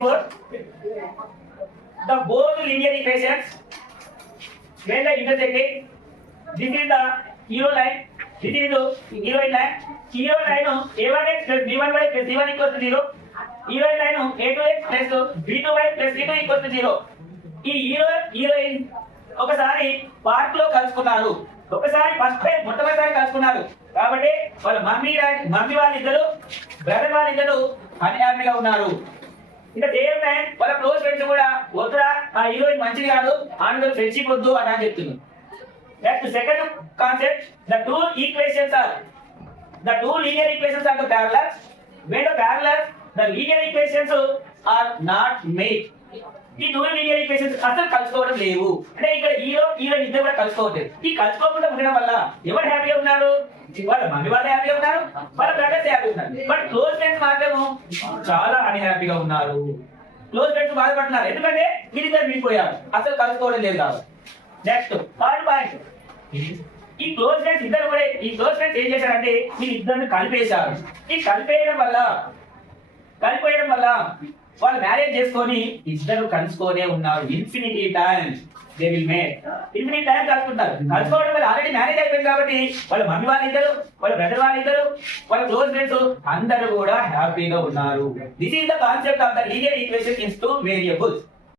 The both linear equations when they intersecting, this is the zero line, this is the zero line. Zero line a1x plus b1y plus c1 equals to 0. Zero line a2x plus b2y plus c2 equals to 0. ఈ heroine ఒకసారి park లో కలుసుకున్నారు, ఒకసారి first time మొట్టమొదటిసారి కలుసుకున్నారు. కాబట్టి వాళ్ళ mummy వాళ్ళిద్దరు బ్రదర్ వాళ్ళిద్దరు అన్హ్యాపీగా ఉన్నారు. ఇంకా సేమ్ టైం వాళ్ళ క్లోజ్ ఫ్రెండ్స్ కూడా వద్దురా ఆ హీరోయిన్ మంచిది కాదు, ఆమె ఫ్రెండ్షిప్ వద్దు అని చెప్తున్నారు. Next second concept, the two linear equations are the parallel. When the parallel, the linear equations are not made. ఈ టూ లీనియర్ ఈక్వేషన్స్ అసలు కలుసుకోవడం లేవు. అంటే ఇక్కడ హీరోయిన్ ఇద్దరు కూడా కలుసుకోవట్లేదు. ఈ కలుసుకోకుండా ఉండడం వల్ల ఎవరు హ్యాపీగా ఉన్నారు? వాళ్ళ మమ్మీ వాళ్ళు హ్యాపీగా ఉన్నారు, వాళ్ళ బ్రదర్స్ హ్యాపీగా ఉన్నారు. బట్ క్లోజ్ ఫ్రెండ్స్ మాత్రము చాలా అన్హ్యాపీగా ఉన్నారు. క్లోజ్ ఫ్రెండ్స్ బాధపడుతున్నారు ఎందుకంటే వీళ్ళిద్దరు విడిపోయారు, అసలు కలుసుకోవడం లేదు కాబట్టి. నెక్స్ట్ థర్డ్ పాయింట్, ఈ క్లోజ్ ఫ్రెండ్స్ ఇద్దరు కూడా ఏం చేశారంటే వీళ్ళిద్దరిని కలిపేశారు. ఈ కలిపేయడం వల్ల వాళ్ళు మ్యారేజ్ చేసుకొని ఇద్దరు కలుసుకొనే ఉన్నారు. Infinity time they will make, infinity time కలుసుకుంటారు. కలుసుకోవడం వల్ల ఆల్రెడీ మ్యారేజ్ అయిపోయింది కాబట్టి వాళ్ళ మమ్మీ వాళ్ళిద్దరు, వాళ్ళ బ్రదర్ వాళ్ళిద్దరు, వాళ్ళ క్లోజ్ ఫ్రెండ్స్ అందరూ కూడా హ్యాపీగా ఉన్నారు. This is the concept of the linear equation in two variables.